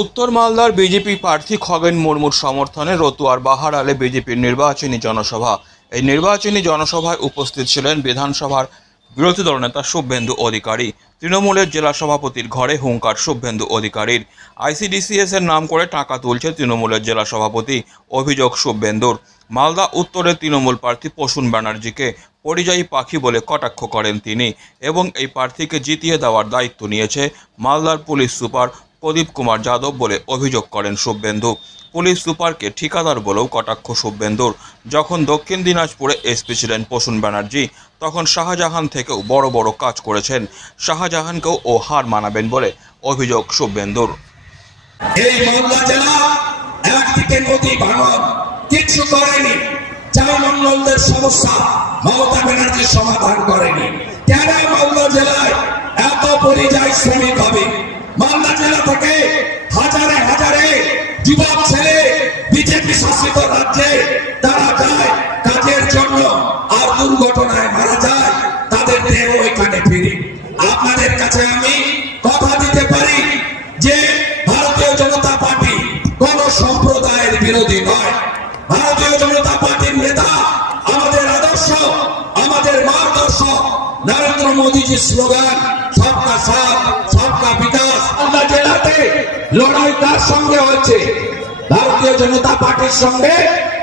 উত্তর মালদার বিজেপি প্রার্থী খগেন মুর্মুর সমর্থনে রতুয়ার বাহারালে বিজেপির নির্বাচনী জনসভা। এই নির্বাচনী জনসভায় উপস্থিত ছিলেন বিধানসভার বিরোধী দলনেতা শুভেন্দু অধিকারী। তৃণমূলের জেলা সভাপতির ঘরে হুঙ্কার শুভেন্দু অধিকারীর। আইসিডিসিএস এর নাম করে টাকা তুলছে তৃণমূলের জেলা সভাপতি, অভিযোগ শুভেন্দুর। মালদা উত্তরের তৃণমূল প্রার্থী প্রসূন ব্যানার্জিকে পরিযায়ী পাখি বলে কটাক্ষ করেন তিনি এবং এই প্রার্থীকে জিতিয়ে দেওয়ার দায়িত্ব নিয়েছে মালদার পুলিশ সুপার প্রদীপ কুমার যাদব বলে অভিযোগ করেন শুভেন্দু। পুলিশ সুপারকে ঠিকাদার বলেও কটাক্ষ শুভেন্দুর। যখন দক্ষিণ দিনাজপুরে এসপি ছিলেন প্রসূন ব্যানার্জি, তখন শাহজাহান থেকেও বড় বড় কাজ করেছেন। শাহজাহানকেও ও হার মানাবেন বলে অভিযোগ শুভেন্দুর। এই মালদা জেলা একদিকে নদী ভাঙন কিছু করেনি, চালমন্ডলদের সমস্যা মমতা ব্যানার্জি সমাধান করেনি। কেন মালদা জেলায় এত পরিযায়ী শ্রমিক হবে? মালদা জেলা থেকে হাজারে হাজারে যুবক ছেলে বিজেপি শাসিত রাজ্যে তারা যায় কাজের জন্য, আর দুর্ঘটনায় মারা যায়, তাদের দেহ এখানে ফিরে। আপনাদের কাছে আমি কথা দিতে পারি যে ভারতীয় জনতা পার্টি কোন সম্প্রদায়ের বিরোধী নয়। ভারতীয় জনতা পার্টির নেতা, আমাদের আদর্শ, আমাদের মার্গদর্শক নরেন্দ্র মোদীজির স্লোগান সবকা সাথ সবকা বিকাশ। আমরা জেলাতে লড়াই কার সঙ্গে হচ্ছে? ভারতীয় জনতা পার্টির সঙ্গে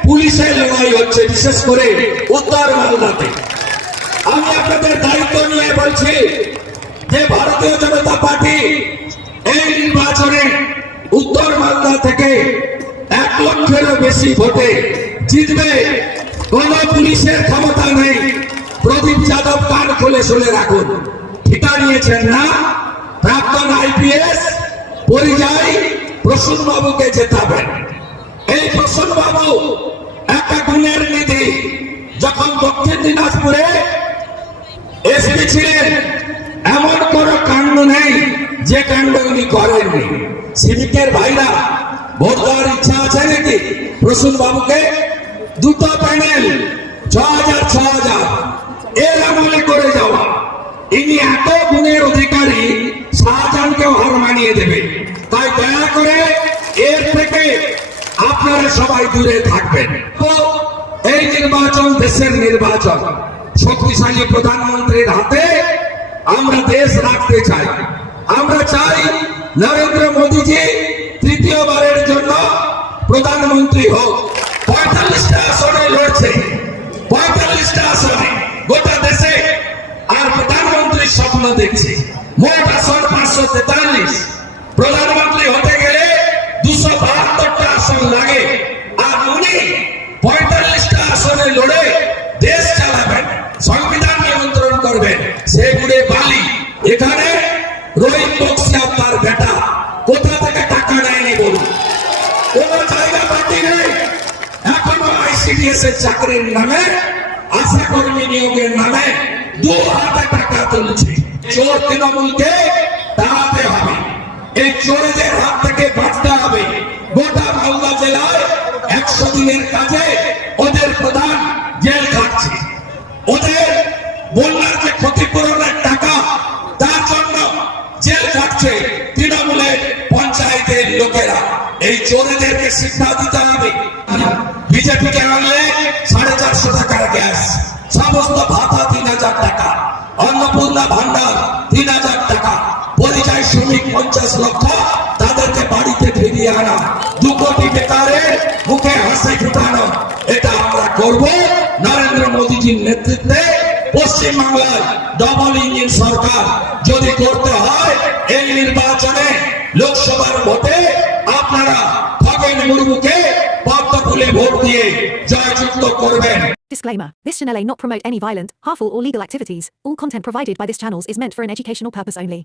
পুলিশের লড়াই হচ্ছে, বিশেষ করে উত্তর মালদাতে। আমি আপনাদের দায়িত্ব নিয়ে বলছি যে ভারতীয় জনতা পার্টি এই নির্বাচনে উত্তর মালদা থেকে 1 লক্ষেরও বেশি ভোটে জিতবে। কোন পুলিশের ক্ষমতা নেই। প্রদীপ যাদব কান খুলে শুনে রাখুন, ঠিকা নিয়েছেন না? প্রাক্তন আইপিএস পরিযায়ী প্রসূন বাবুকে জেতাবেন। এই প্রসূন বাবু একটা গুণের নিধি। যখন দক্ষিণ দিনাজপুরে এসপি ছিলেন, এমন কোন কাণ্ড নেই যে কাণ্ড উনি করেননি। সিভিকের ভাইরা ভোট দেওয়ার ইচ্ছা আছে নাকি? প্রসূন বাবুকে দুটো প্যানেল 6000 এর আমলে করে যাওয়া। ইনি এত গুণের অধিকারী, শাহজাহানকেও হার মানিয়ে দেবে। তাই দয়া করে এর থেকে আপনারা সবাই দূরে থাকবেন। তো এই নির্বাচন দেশের নির্বাচন। শক্তিশালী প্রধানমন্ত্রীর হাতে আমরা দেশ রাখতে চাই। আমরা চাই নরেন্দ্র মোদীজি তৃতীয়বারের জন্য প্রধানমন্ত্রী হোক। 45টা আসনে লড়ছে, 45টা আসনে গোটা দেশে, আর প্রধানমন্ত্রীর স্বপ্ন দেখছে। মোট আসন 543। প্রধানমন্ত্রী হতে গেলে 272টা আসন লাগে, আর উনি 45টা আসনে লড়ে দেশ চালাবেন, সংবিধান নিয়ন্ত্রণ করবেন। সেগুলো বালি। এখানে রোহিত বক্সি আপনার বেটা কোথা থেকে টাকা নেয়নি বলুন? কোন জায়গা বাকি নেই। এখনো আইসিডিএস এর চাকরির নামে, আশা কর্মী নিয়োগের নামে 2 হাতে টাকা তুলছে। চোর তৃণমূলকে দাঁড়াতে হবে, এই চোরদের হাত থেকে বাঁচতে হবে। গোটা মালদা জেলায় 100 দিনের কাজে ওদের প্রধান জেল খাটছে। ওদের বন্যার যে ক্ষতিপূরণের টাকা, তার জন্য জেল খাটছে তৃণমূলের পঞ্চায়েতের লোকেরা। এই চোরদেরকে শিক্ষা দিতে হবে। বিজেপিকে আনলে 450 টাকার গ্যাস, সমস্ত ভাতা 3000 টাকা, অন্নপূর্ণা ভান্ডার 3000 টাকা, পরিযায়ী শ্রমিক 50 লক্ষ, তাদেরকে বাড়িতে ফিরিয়ে আনা, 2 কোটি বেকারের মুখে হাসি ফুটানো। এটা আমরা করব নরেন্দ্র মোদীজির নেতৃত্বে। পশ্চিমবাংলায় ডবল ইঞ্জিন সরকার যদি করতে হয়, এই নির্বাচনে লোকসভার ভোটে আপনারা খগেন মুর্মুকে পদ্ম ফুলে ভোট দিয়ে জয়যুক্ত করবেন। Disclaimer. This channel may not promote any violent, harmful or legal activities. All content provided by this channel is meant for an educational purpose only.